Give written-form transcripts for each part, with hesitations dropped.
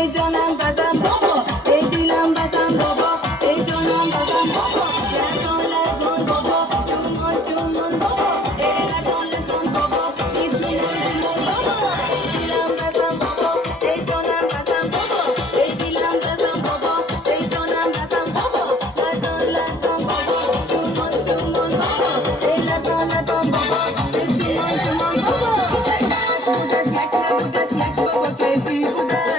ey canım bazam bobo, ey dilim bazam bobo, ey canım bazam bobo. Lezon bobo, çumon bobo, ey lezon bobo, ey çumon bobo. Ey dilim bazam bobo, ey canım bazam bobo, ey dilim bazam bobo, ey canım bazam bobo. Lezon bobo, çumon bobo, ey lezon bobo, ey çumon bobo. Budas jak bobo, keyfi budas.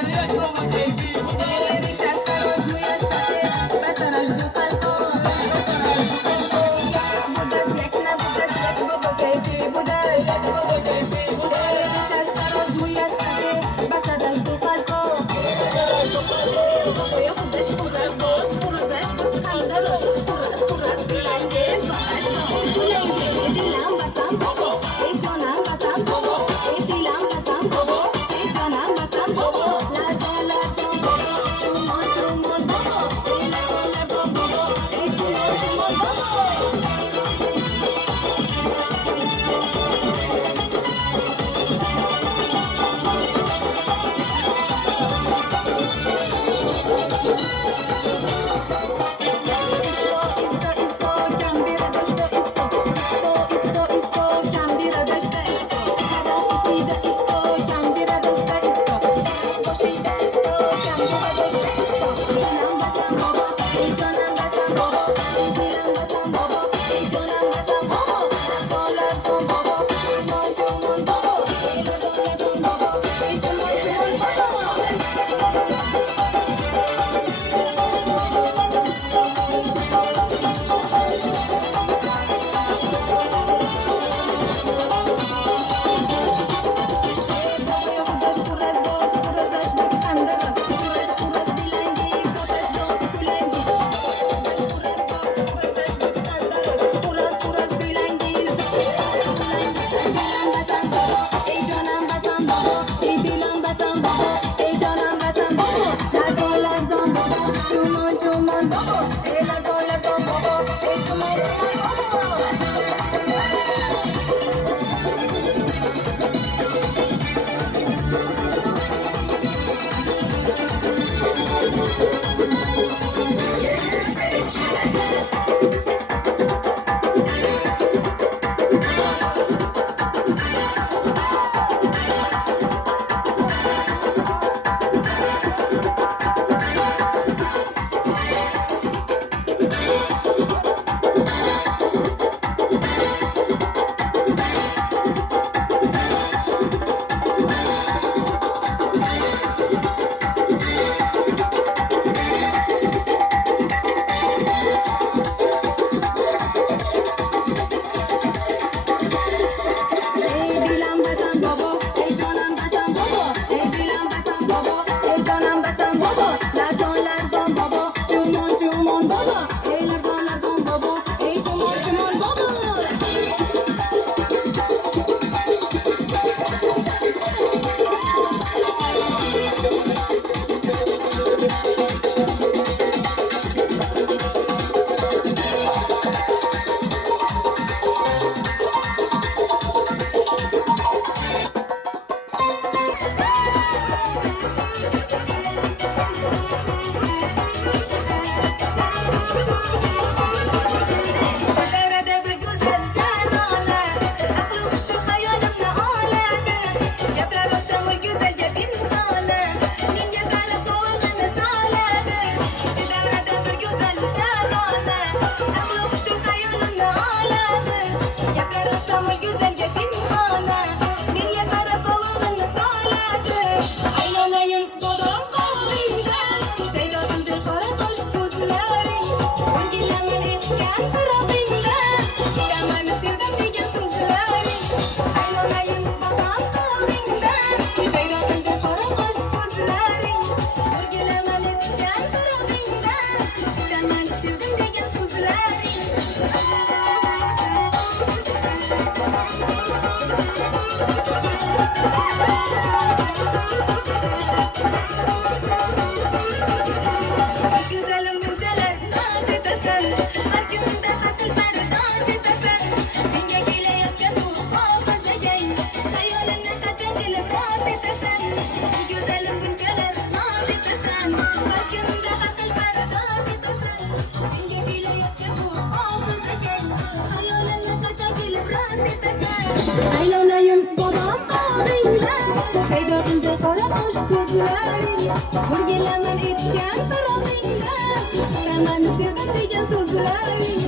Saydoqildi qora qosh ko'zlaring O'rgilaman etgan firog'ingdan Tamani sevdim degan so'zlaring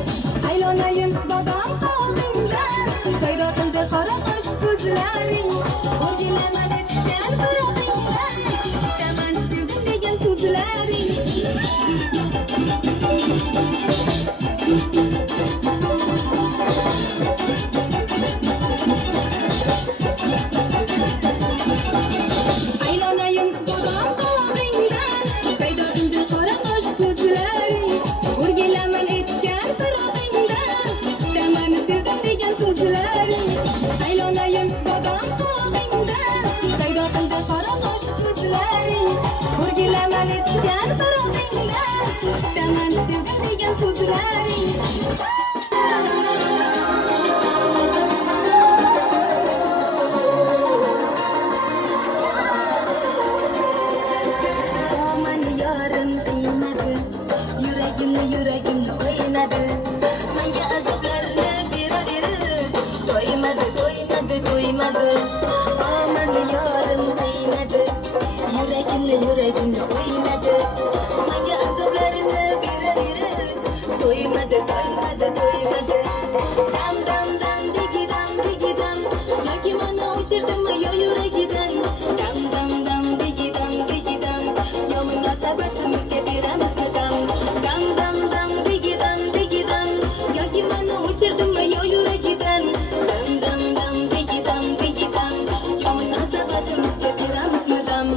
Aylanayim bodom qog'ingdan Saydoqildi qora qosh ko'zlaring O'rgilaman etgan firog'ingdan Tamani sevdim degan so'zlaring Aylanayim bodom qog'ingdan Saydoqildi qora qosh ko'zlaring O'rgilaman etgan firog'ingdan Tamani sevdim degan so'zlaring Aylanayim bodom qog'ingdan Saydoqildi qora qosh ko'zlaring O'rgilaman etgan firog'ingdan Tamani sevdim degan so'zlaring Aman yarım kıymadı Yüreğimle oynadı Menga azaplarını biri Doymadı Aman yarım kıymadı Yüreğimle oynadı Menga azaplarını biri Doymadı Dam digi dam Yoki mana uchirdimi yo yuragidan Dam digi dam Yo munosabatimizga beramizmi dam Dam digi dam Yoki mana uchirdimi yo yuragidan Dam digi dam Yo munosabatimizga beramizmi dam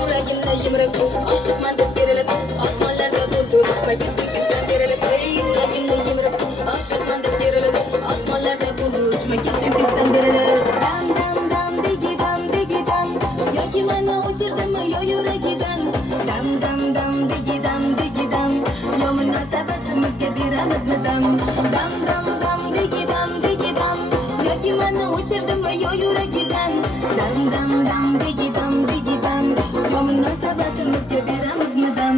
Yüreğimle yımrıp Aşıkman deb gerilip Osmonlarda buldu Düşmagin dünküzden berilip Yüreğimle yımrıp Aşıkman deb gerilip Osmonlarda buldu Düşmagin dünküzden berilip Dam digi dam Yoki mana uchirdimi yo yuragidan Dam digi dam Yo munosabatimizga beramizmi dam Dam digi dam Yoki mana uchirdimi yo yuragidan Dam digi dam Yo munosabatimizga beramizmi dam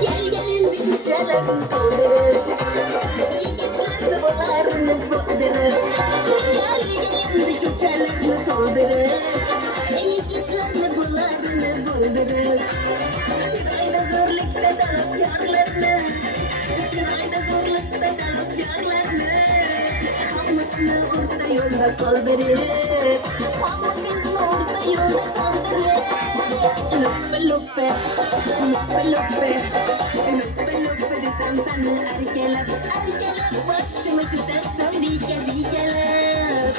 Gelin bir güçelerin kaldırır Yigitler bolarını boğdırır Gelin bir güçelerini kaldırır Yigitler bolarını boğdırır Çırayda zorlukta dalıp yarlarını Hammasını orta yolda kaldırır Hammasını orta yolda kaldırır Luppe desem sana erkelep Başımı tutarsam dikelep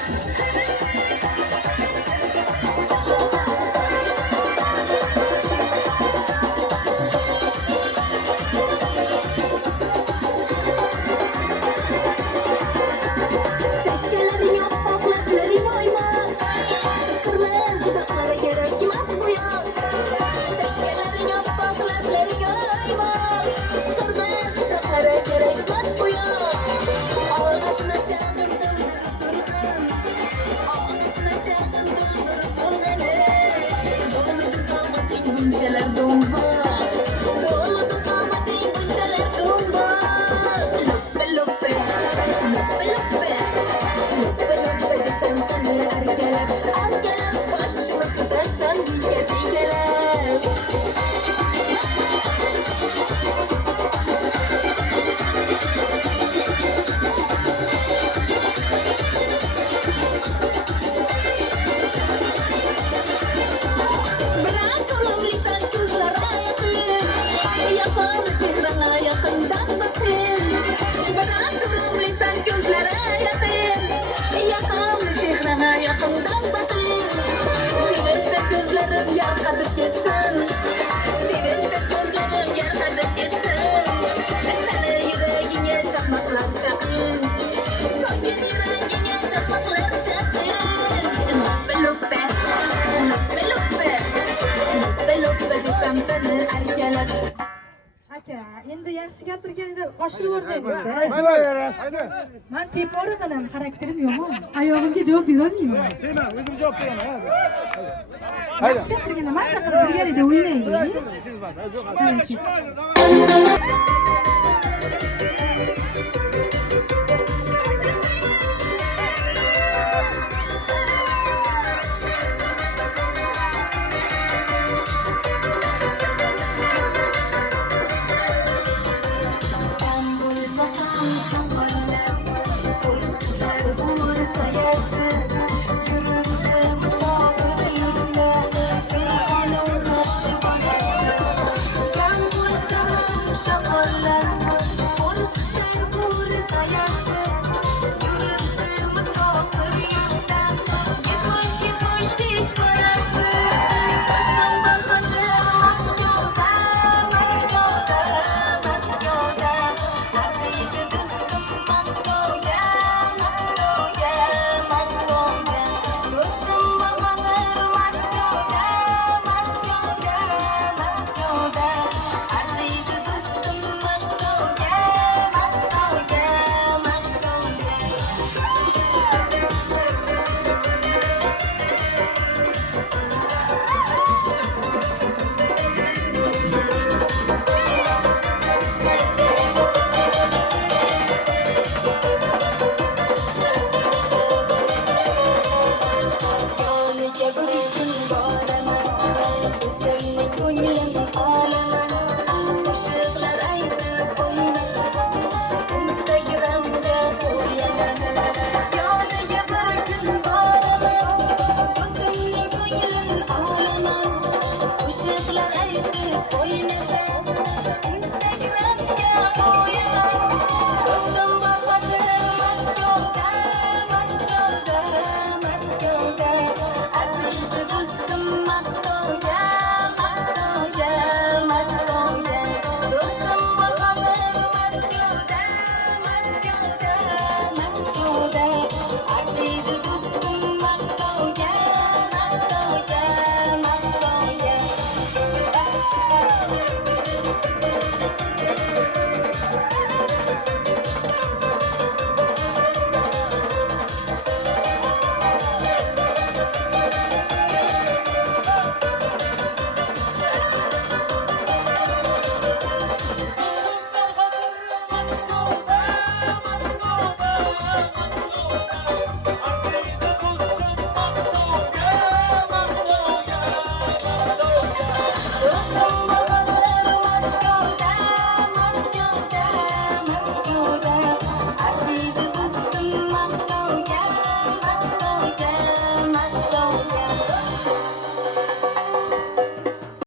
Çekelerin yaprakların oyma Kırmızı dudaklara gerekmez bu yol Çekelerin yaprakların oyma Kırmızı dudaklara gerekmez bu yol Ağlasına çağırdım aka, endi yaxshi gapirganda oshirib o'rnaymiz. Haydi. Men teporaman ham, xarakterim yomon. Oyog'imga javob berolmayman. Sen o'zim javob beraman. Yaxshi gapirganda mazza qilib birgalikda o'ynaylik. Haydi.